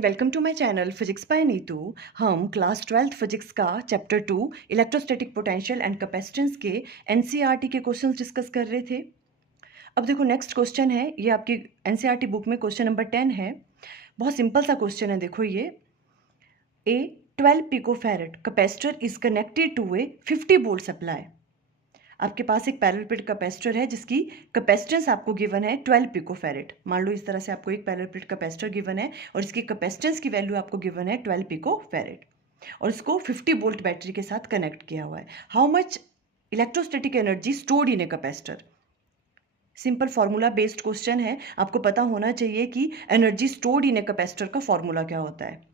Everyone, welcome to my channel physics by Neetu. हम class 12th physics का chapter 2 electrostatic potential and capacitance के NCERT के questions discuss कर रहे थे। अब देखो नेक्स्ट क्वेश्चन है, ये आपकी एनसीईआरटी बुक में क्वेश्चन नंबर 10 है। बहुत सिंपल सा क्वेश्चन है। देखो ये a 12 picofarad capacitor is connected to a 50 volt supply. आपके पास एक पैरेलल प्लेट कैपेसिटर है जिसकी कैपेसिटेंस आपको गिवन है 12 पिकोफैरेड। मान लो इस तरह से आपको एक पैरेलल प्लेट कैपेसिटर गिवन है और इसकी कैपेसिटेंस की वैल्यू आपको गिवन है 12 पिकोफैरेड और इसको 50 वोल्ट बैटरी के साथ कनेक्ट किया हुआ है। How much electrostatic energy stored in a capacitor. Simple formula based question है, आपको पता होना चाहिए कि energy stored in a capacitor का फॉर्मूला क्या होता है।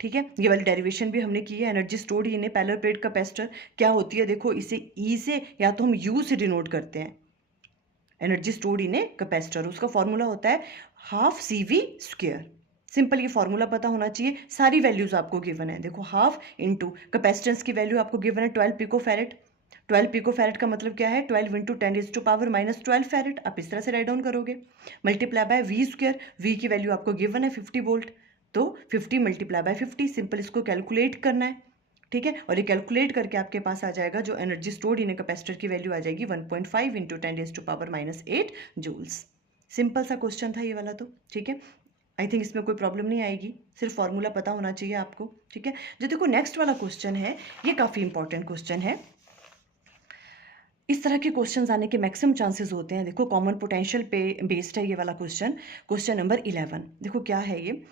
ठीक है, ये वाली डेरिवेशन भी हमने की है। Energy stored in A parallel plate capacitor क्या होती है, देखो इसे ई से या तो हम यू से डिनोट करते हैं। Energy stored in a capacitor, उसका फॉर्मूला होता है half C V square. Simple ये फॉर्मूला पता होना चाहिए। सारी वैल्यूज आपको गिवन है। देखो हाफ इंटू कैपेसिटेंस की वैल्यू आपको गिवन है 12 पिकोफैरेड। 12 पिकोफैरेड का मतलब क्या है, 12 इंटू 10⁻⁻12 फैरेड। आप इस तरह से राइट डाउन करोगे। Multiply by V square, V की वैल्यू आपको गिवन है 50 वोल्ट, तो 50 मल्टीप्लाई बाय 50। सिंपल इसको कैलकुलेट करना है। ठीक है, और ये कैलकुलेट करके आपके पास आ जाएगा जो energy stored in a capacitor की वैल्यू आ जाएगी 1.5 इंटू 10⁻⁻8 जूल्स। सिंपल सा क्वेश्चन था ये वाला तो। ठीक है, आई थिंक इसमें कोई प्रॉब्लम नहीं आएगी, सिर्फ फॉर्मूला पता होना चाहिए आपको। ठीक है, जो देखो नेक्स्ट वाला क्वेश्चन है ये काफ़ी इंपॉर्टेंट क्वेश्चन है। इस तरह के क्वेश्चंस आने के मैक्सिमम चांसेस होते हैं। देखो कॉमन पोटेंशियल पे बेस्ड है ये वाला क्वेश्चन। क्वेश्चन नंबर 11 देखो क्या है ये।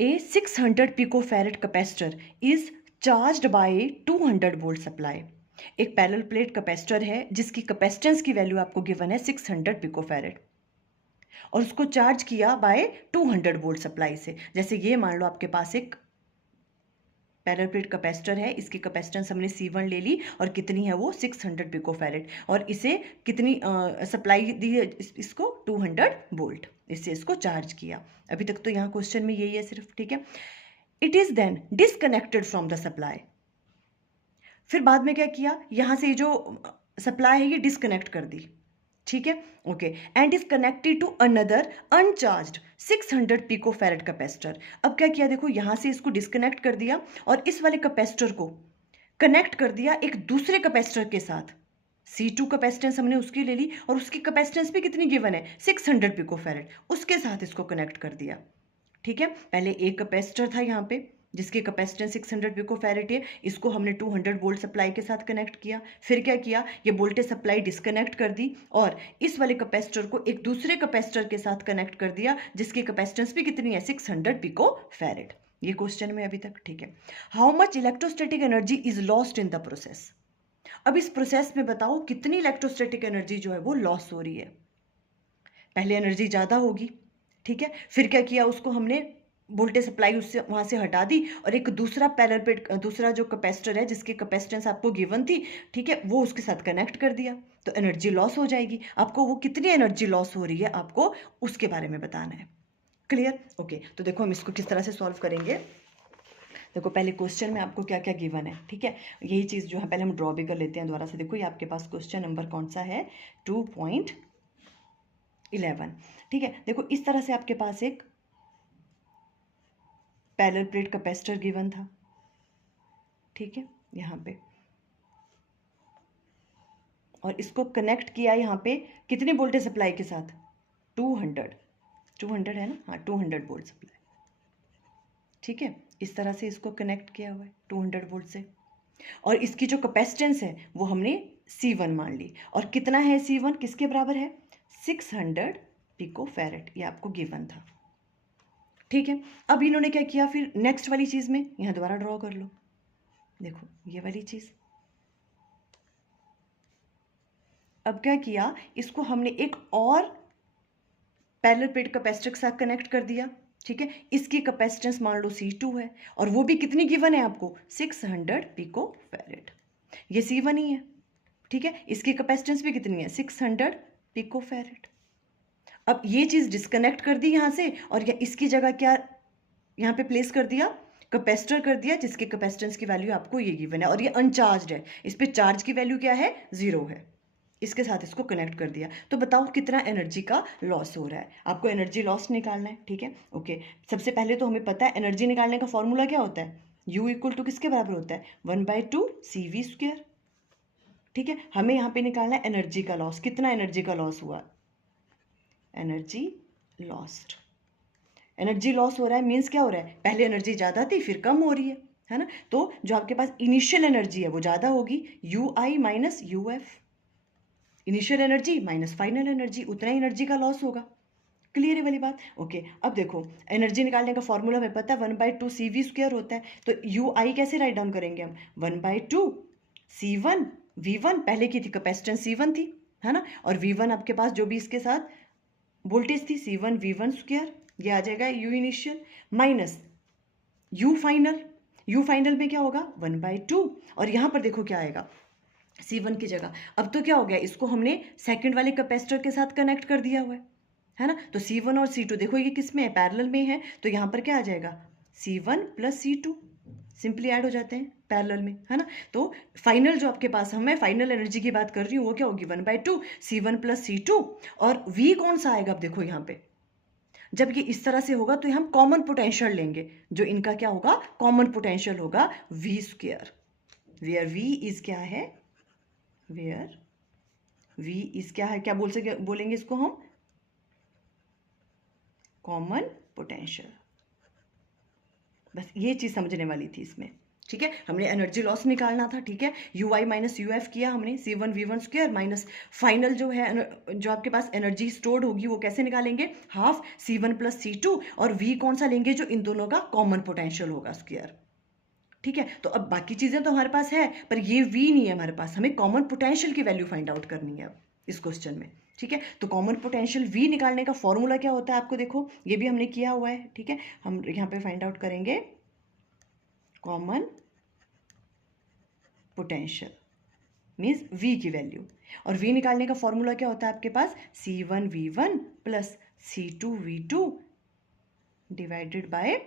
ए 600 picofarad capacitor is charged bye 200 volt supply. एक पैरेलल प्लेट कैपेसिटर है जिसकी कैपेसिटेंस की वैल्यू आपको गिवन है 600 पिकोफैरेड और उसको चार्ज किया बाय 200 वोल्ट सप्लाई से। जैसे ये मान लो आपके पास एक पैरेलल प्लेट कैपेसिटर है, इसकी कैपेसिटेंस हमने C1 ले ली और कितनी है वो 600 पिकोफैरेड और इसे कितनी सप्लाई दी है, इसको 200 वोल्ट, इससे इसको चार्ज किया। अभी तक तो यहाँ क्वेश्चन में यही है सिर्फ। ठीक है, it is then disconnected from the supply. फिर बाद में क्या किया, यहाँ से जो सप्लाई है ये डिसकनेक्ट कर दी। ठीक है, okay, and is connected to another uncharged 600 picofarad capacitor. अब क्या किया, देखो यहां से इसको डिस्कनेक्ट कर दिया और इस वाले कैपेसिटर को कनेक्ट कर दिया एक दूसरे कैपेसिटर के साथ। C2 कैपेसिटेंस हमने उसकी ले ली और उसकी कैपेसिटेंस भी कितनी गिवन है 600 पिकोफैरेड, उसके साथ इसको कनेक्ट कर दिया। ठीक है, पहले एक कैपेसिटर था यहाँ पे जिसकी कैपेसिटेंस 600 पिकोफैरेड है, इसको हमने 200 वोल्ट सप्लाई के साथ कनेक्ट किया। फिर क्या किया, ये वोल्टेज सप्लाई डिस्कनेक्ट कर दी और इस वाले कैपेसिटर को एक दूसरे कैपेसिटर के साथ कनेक्ट कर दिया जिसकी कैपेसिटेंस भी कितनी है 600 पिकोफैरेड। ये क्वेश्चन में अभी तक। ठीक है, how much electrostatic energy is lost in the process. अब इस प्रोसेस में बताओ कितनी इलेक्ट्रोस्टैटिक एनर्जी जो है वो लॉस हो रही है। पहले एनर्जी ज़्यादा होगी। ठीक है, फिर क्या किया, उसको हमने वोल्टेज सप्लाई उससे वहाँ से हटा दी और एक दूसरा पैरेलल प्लेट, दूसरा जो कैपेसिटर है जिसकी कैपेसिटेंस आपको गिवन थी, ठीक है, वो उसके साथ कनेक्ट कर दिया, तो एनर्जी लॉस हो जाएगी। आपको वो कितनी एनर्जी लॉस हो रही है आपको उसके बारे में बताना है। Clear, okay. तो देखो हम इसको किस तरह से सॉल्व करेंगे। देखो पहले क्वेश्चन में आपको क्या क्या गिवन है। ठीक है, यही चीज़ जो है पहले हम ड्रॉ भी कर लेते हैं दोबारा से। देखो ये आपके पास क्वेश्चन नंबर कौन सा है, 2.11। ठीक है, देखो इस तरह से आपके पास एक पैरेलल प्लेट कैपेसिटर गिवन था। ठीक है, यहाँ पे और इसको कनेक्ट किया यहाँ पे कितनी वोल्टेज सप्लाई के साथ 200 है ना, हाँ 200 वोल्ट सप्लाई। ठीक है, इस तरह से इसको कनेक्ट किया हुआ है 200 वोल्ट से और इसकी जो कैपेसिटेंस है वो हमने C1 मान ली और कितना है C1 किसके बराबर है 600 पिकोफैरेड, ये आपको गिवन था। ठीक है, अब इन्होंने क्या किया फिर नेक्स्ट वाली चीज़ में, यहाँ दोबारा ड्रॉ कर लो। देखो ये वाली चीज़, अब क्या किया, इसको हमने एक और पैरेलल प्लेट कैपेसिटर के साथ कनेक्ट कर दिया। ठीक है, इसकी कैपेसिटेंस मान लो C2 है और वो भी कितनी गिवन है आपको 600 पिकोफैरेड, ये C1 ही है। ठीक है, इसकी कैपेसिटेंस भी कितनी है 600 पिकोफैरेड। अब ये चीज़ डिस्कनेक्ट कर दी यहाँ से और इसकी जगह क्या यहाँ पे प्लेस कर दिया, कैपेसिटर कर दिया जिसके कैपेसिटेंस की वैल्यू आपको ये गिवन है और ये अनचार्ज्ड है, इस पे चार्ज की वैल्यू क्या है 0 है। इसके साथ इसको कनेक्ट कर दिया। तो बताओ कितना एनर्जी का लॉस हो रहा है। आपको एनर्जी लॉस निकालना है, ठीक है। ओके, सबसे पहले तो हमें पता है एनर्जी निकालने का फॉर्मूला क्या होता है, U इक्वल टू किसके बराबर होता है, 1/2 CV²। ठीक है, हमें यहाँ पे निकालना है एनर्जी का लॉस। कितना एनर्जी का लॉस हुआ, एनर्जी लॉस्ट। एनर्जी लॉस हो रहा है मीन्स क्या हो रहा है, पहले एनर्जी ज़्यादा थी फिर कम हो रही है ना। तो जो आपके पास इनिशियल एनर्जी है वो ज़्यादा होगी, UI minus UF। Initial energy minus final energy, उतना ही एनर्जी का लॉस होगा। क्लियर है वाली बात। ओके, अब देखो एनर्जी निकालने का फॉर्मूला हमें पता है 1/2 CV² होता है। तो UI कैसे राइट डाउन करेंगे हम, 1/2 C1 V1, पहले की थी कैपेसिटेंस C1 थी, है ना, और V1 आपके पास जो भी इसके साथ वोल्टेज थी C1 V1², ये आ जाएगा U initial minus U final. U final में क्या होगा 1/2, और यहाँ पर देखो क्या आएगा C1 की जगह। अब तो क्या हो गया, इसको हमने सेकंड वाले कैपेसिटर के साथ कनेक्ट कर दिया हुआ है ना। तो C1 और C2 देखो ये किस में है, पैरेलल में है। तो यहाँ पर क्या आ जाएगा, C1 plus C2 simply add हो जाते हैं पैरेलल में, है ना। तो फाइनल जो आपके पास, मैं फाइनल एनर्जी की बात कर रही हूँ, वो क्या होगी 1/2 C1 प्लस C2। और V कौन सा आएगा, अब देखो यहाँ पे जब ये इस तरह से होगा तो हम कॉमन पोटेंशियल लेंगे, जो इनका क्या होगा कॉमन पोटेंशियल होगा V², वेयर V इज क्या है, वेयर V इज क्या है, क्या बोलेंगे इसको हम, कॉमन पोटेंशियल। बस ये चीज़ समझने वाली थी इसमें, ठीक है। हमने एनर्जी लॉस निकालना था, ठीक है। UI माइनस UF किया हमने, C1 V1² माइनस फाइनल जो है जो आपके पास एनर्जी स्टोर्ड होगी वो कैसे निकालेंगे, हाफ C1 प्लस C2, और V कौन सा लेंगे, जो इन दोनों का कॉमन पोटेंशियल होगा स्क्वायर, ठीक है। तो अब बाकी चीज़ें तो हमारे पास है, पर ये V नहीं है हमारे पास, हमें कॉमन पोटेंशियल की वैल्यू फाइंड आउट करनी है अब इस क्वेश्चन में, ठीक है। तो कॉमन पोटेंशियल V निकालने का फॉर्मूला क्या होता है, आपको देखो ये भी हमने किया हुआ है, ठीक है। हम यहाँ पे फाइंड आउट करेंगे कॉमन पोटेंशियल मीन्स V की वैल्यू, और V निकालने का फॉर्मूला क्या होता है आपके पास, C1 V1 plus C2 V2 divided by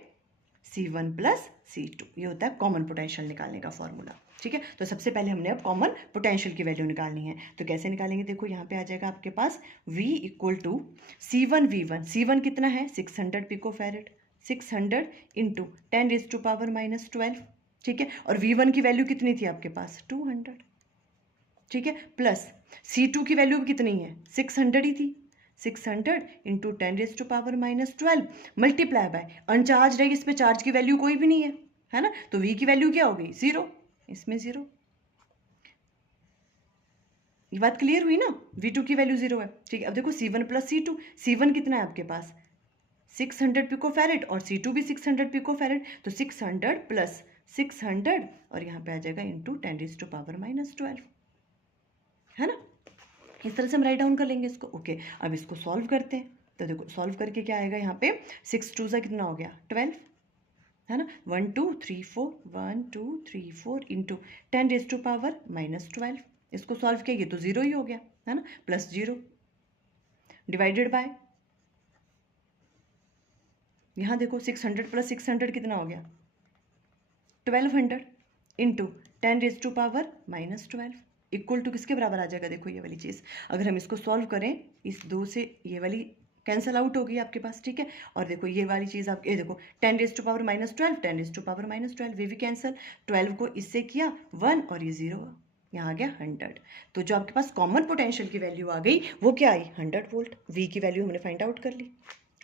C1 plus C2, ये होता है कॉमन पोटेंशियल निकालने का फॉर्मूला, ठीक है। तो सबसे पहले हमने अब कॉमन पोटेंशियल की वैल्यू निकालनी है। तो कैसे निकालेंगे, देखो यहाँ पे आ जाएगा आपके पास V equal to C1 V1, C1 कितना है 600 पिकोफैरेड, 600 इंटू 10⁻⁻12, ठीक है। और V1 की वैल्यू कितनी थी आपके पास 200, ठीक है, प्लस C2 की वैल्यू कितनी है 600 ही थी, 600 इंटू 10⁻⁻12 मल्टीप्लाई बाय अनचार्ज है, इसमें चार्ज की वैल्यू कोई भी नहीं है ना। तो V की वैल्यू क्या हो गई 0, इसमें 0। ये बात क्लियर हुई ना, V2 की वैल्यू 0 है, ठीक है। अब देखो C1 प्लस C2, C1 कितना है आपके पास 600 पिकोफैरेड और C2 भी 600 पिकोफैरेड, तो 600 प्लस 600 और यहाँ पे आ जाएगा इंटू 10⁻⁻12, है ना। इस तरह से हम राइट डाउन कर लेंगे इसको। ओके, अब इसको सॉल्व करते हैं। तो देखो सॉल्व करके क्या आएगा, यहाँ पे 6 2 सा कितना हो गया 12, है ना। 1 2 3 4 1 2 3 4 इंटू 10⁻⁻12, इसको सॉल्व किया, ये तो 0 ही हो गया, है ना, प्लस 0 डिवाइडेड बाय, यहाँ देखो 600 प्लस 600 कितना हो गया 1200 इंटू 10⁻⁻12 इक्वल टू किसके बराबर आ जाएगा, देखो ये वाली चीज़ अगर हम इसको सॉल्व करें, इस 2 से ये वाली कैंसिल आउट होगी आपके पास, ठीक है। और देखो ये वाली चीज़ आप ये देखो 10⁻⁻12 10⁻⁻12 वे भी कैंसिल, 12 को इससे किया 1 और ये 0, यहाँ आ गया 100। तो जो आपके पास कॉमन पोटेंशियल की वैल्यू आ गई वो क्या आई 100 वोल्ट। V की वैल्यू हमने फाइंड आउट कर ली,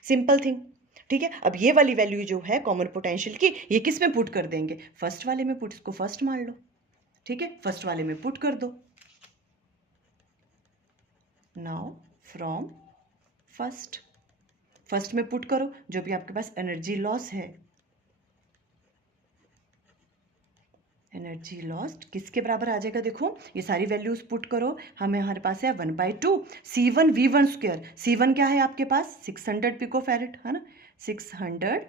सिंपल थिंग, ठीक है। अब ये वाली वैल्यू जो है कॉमन पोटेंशियल की, ये किस में पुट कर देंगे, फर्स्ट वाले में पुट, इसको फर्स्ट मान लो, ठीक है, फर्स्ट वाले में पुट कर दो। नाउ फ्रॉम फर्स्ट में पुट करो जो भी आपके पास एनर्जी लॉस है, एनर्जी लॉस्ट किसके बराबर आ जाएगा, देखो ये सारी वैल्यूज पुट करो, हमारे पास है 1/2 C1 V1², C1 क्या है आपके पास 600 पिकोफैरेड, है ना, 600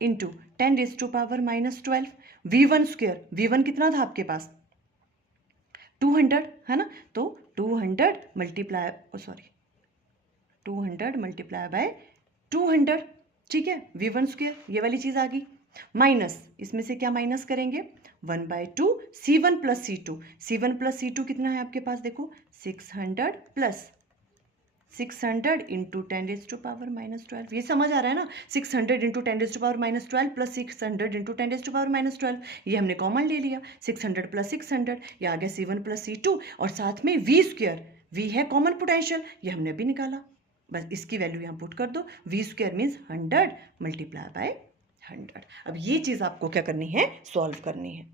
इंटू 10⁻⁻12 V1², V1 कितना था आपके पास 200, है ना। तो 200 मल्टीप्लाई 200 मल्टीप्लाई बाय 200, ठीक है, V1², ये वाली चीज़ आ गई, माइनस इसमें से क्या माइनस करेंगे 1/2 C1 plus C2, C1 plus C2 कितना है आपके पास, देखो 600 प्लस 600 इंटू 10⁻⁻12। ये समझ आ रहा है ना, 600 इंटू 10⁻⁻12 प्लस 600 इंटू 10⁻⁻12, ये हमने कॉमन ले लिया, 600 प्लस 600, ये आ गया C1 प्लस C2, और साथ में V स्क्वायर, V है कॉमन पोटेंशियल, ये हमने भी निकाला, बस इसकी वैल्यू यहाँ पुट कर दो, V square means 100 multiply by 100। अब ये चीज़ आपको क्या करनी है, सॉल्व करनी है।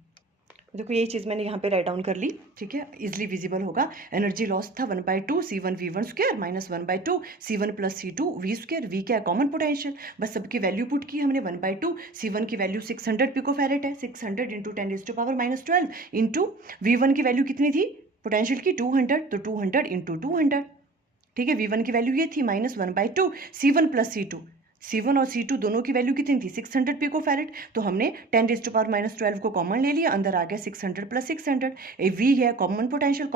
देखो यही चीज़ मैंने यहाँ पे राइट डाउन कर ली, ठीक है, इजिली विजिबल होगा। एनर्जी लॉस था 1/2 C1 V1 square minus 1/2 C1 plus C2 V square, V क्या है कॉमन पोटेंशियल, बस सबकी वैल्यू पुट की हमने, 1/2 C1 की वैल्यू 600 पिकोफैरेड है, 600 इंटू 10⁻⁻12 इंटू V1 की वैल्यू कितनी थी पोटेंशियल की 200, तो 200 इंटू 200, ठीक है, V1 की वैल्यू ये थी minus 1/2 C1 plus C2, C1 और C2 दोनों की वैल्यू कितनी थी 600 पिकोफैरेड, तो हमने 10⁻⁻12 को कॉमन ले लिया, अंदर आ गया 600 प्लस 600, ए V है कॉमन पोटेंशियल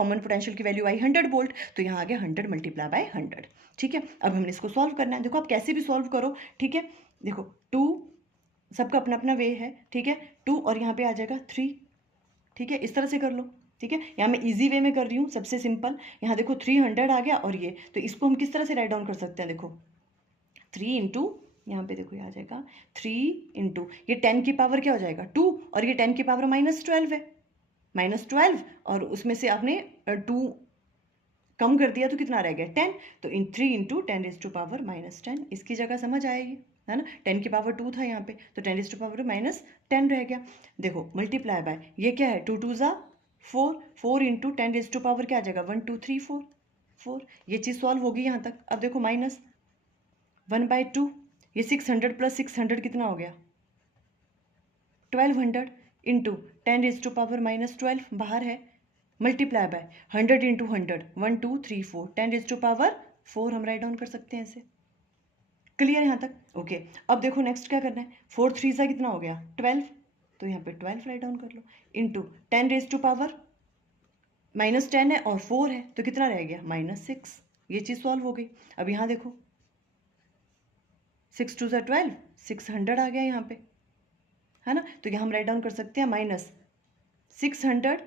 की वैल्यू आई 100 वोल्ट, तो यहाँ आ गया 100 मल्टीप्लाई बाय 100, ठीक है। अब हमने इसको सॉल्व करना है, देखो आप कैसे भी सॉल्व करो, ठीक है, देखो 2 सबका अपना अपना वे है, ठीक है, 2 और यहाँ पे आ जाएगा 3, ठीक है, इस तरह से कर लो, ठीक है, यहाँ मैं इजी वे में कर रही हूँ, सबसे सिंपल, यहाँ देखो 300 आ गया, और ये तो इसको हम किस तरह से राइट डाउन कर सकते हैं, देखो 3 इंटू, यहाँ पे देखो ये आ जाएगा 3 इंटू, ये 10 की पावर क्या हो जाएगा 2, और ये 10 की पावर -12 है, -12, और उसमें से आपने 2 कम कर दिया तो कितना रह गया 10, तो 3 इंटू 10⁻⁻10, इसकी जगह समझ आएगी, है ना, 10 की पावर 2 था यहाँ पे, तो 10⁻⁻10 रह गया। देखो मल्टीप्लाई बाय, ये क्या है 2 2 ज़ा 4, 4 इंटू 10⁻⁻ क्या आ जाएगा 1 2 3 4 4, ये चीज़ सॉल्व होगी यहाँ तक। अब देखो माइनस 1/2, ये 600 प्लस 600 कितना हो गया 1200 इंटू 10⁻⁻12 बाहर है, मल्टीप्लाई बाय 100 इंटू 100 1 2 3 4 10⁻4 हम राइट डाउन कर सकते हैं ऐसे। क्लियर यहाँ तक, ओके। अब देखो नेक्स्ट क्या करना है, 4 3 सा कितना हो गया 12, तो यहाँ पे 12 राइट डाउन कर लो, इंटू 10⁻⁻10 है और 4 है, तो कितना रह गया -6, ये चीज़ सॉल्व हो गई। अब यहाँ देखो 6 2 ज़ा 12, 600 आ गया यहाँ पे, है ना, तो यहाँ हम राइट डाउन कर सकते हैं -600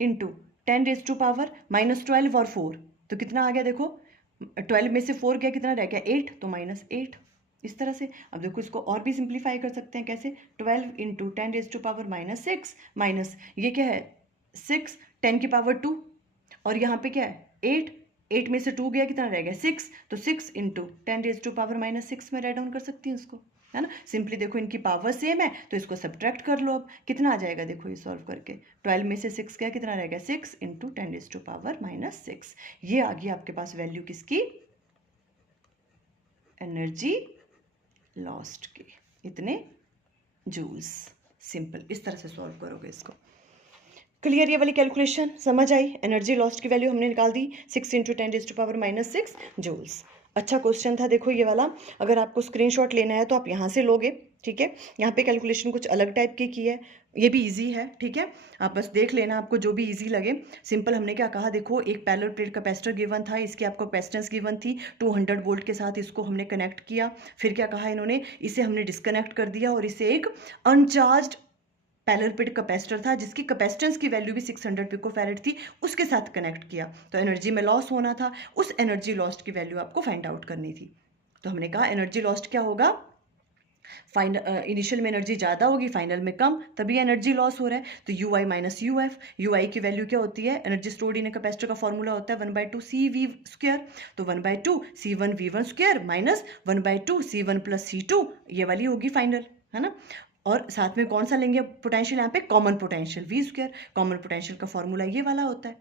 इंटू 10⁻⁻12 और 4, तो कितना आ गया देखो 12 में से 4 गया, कितना रह गया 8, तो -8, इस तरह से। अब देखो इसको और भी सिंप्लीफाई कर सकते हैं, कैसे 12 इंटू 10⁻⁻6 माइनस ये क्या है 6 10 की पावर 2, और यहाँ पे क्या है 8, 8 में से 2 गया, कितना रह गया 6, तो 6 इंटू 10⁻⁻6 में राइट डाउन कर सकती हूँ इसको, है ना। सिंपली देखो इनकी पावर सेम है, तो इसको सब्ट्रैक्ट कर लो। अब कितना आ जाएगा देखो ये सॉल्व करके, 12 में से 6 गया, कितना रह गया 6 इंटू 10⁻⁻6, ये आ गई आपके पास वैल्यू किसकी, एनर्जी लॉस्ट की, इतने जूल्स। सिंपल इस तरह से सॉल्व करोगे इसको। क्लियर ये वाली कैलकुलेशन समझ आई, एनर्जी लॉस्ट की वैल्यू हमने निकाल दी 6 इंटू 10⁻⁻6 जूल्स। अच्छा क्वेश्चन था देखो ये वाला, अगर आपको स्क्रीनशॉट लेना है तो आप यहाँ से लोगे, ठीक है, यहाँ पे कैलकुलेशन कुछ अलग टाइप की है, ये भी इजी है, ठीक है, आप बस देख लेना आपको जो भी इजी लगे। सिंपल हमने क्या कहा, देखो एक पैरेलल प्लेट कैपेसिटर गिवन था, इसकी आपको कैपेसिटेंस गिवन थी 200 वोल्ट के साथ, इसको हमने कनेक्ट किया, फिर क्या कहा इन्होंने, इसे हमने डिस्कनेक्ट कर दिया और इसे एक अनचार्ज्ड पैरेलल प्लेट कैपेसिटर था जिसकी कैपेसिटेंस की वैल्यू भी 600 पिकोफैरेड थी, उसके साथ कनेक्ट किया, तो एनर्जी में लॉस होना था, उस एनर्जी लॉस्ट की वैल्यू आपको फाइंड आउट करनी थी। तो हमने कहा एनर्जी लॉस्ट क्या होगा, इनिशियल में एनर्जी ज़्यादा होगी, फाइनल में कम, तभी एनर्जी लॉस हो रहा है, तो U I minus U F, U I की वैल्यू क्या होती है, एनर्जी स्टोर्ड इन कैपेसिटर का फॉर्मूला होता है 1/2 CV स्क्वायर, तो 1/2 C1 V1 square minus 1/2 C1 plus C2, ये वाली होगी फाइनल, है ना। और साथ में कौन सा लेंगे पोटेंशियल, यहाँ पे common potential V square, common potential का फॉर्मूला ये वाला होता है।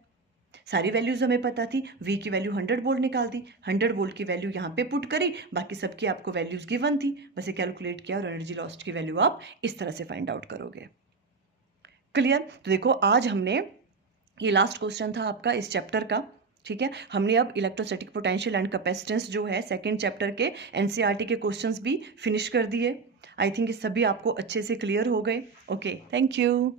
सारी वैल्यूज हमें पता थी, V की वैल्यू 100 वोल्ट निकाल दी, 100 वोल्ट की वैल्यू यहाँ पे पुट करी, बाकी सबकी आपको वैल्यूज गिवन थी, बस ये कैलकुलेट किया और एनर्जी लॉस्ट की वैल्यू आप इस तरह से फाइंड आउट करोगे। क्लियर, तो देखो आज हमने, ये लास्ट क्वेश्चन था आपका इस चैप्टर का, ठीक है, हमने अब इलेक्ट्रोस्टैटिक पोटेंशियल एंड कैपेसिटेंस जो है सेकंड चैप्टर के एनसीईआरटी के क्वेश्चंस भी फिनिश कर दिए। आई थिंक ये सभी आपको अच्छे से क्लियर हो गए। Okay, thank you.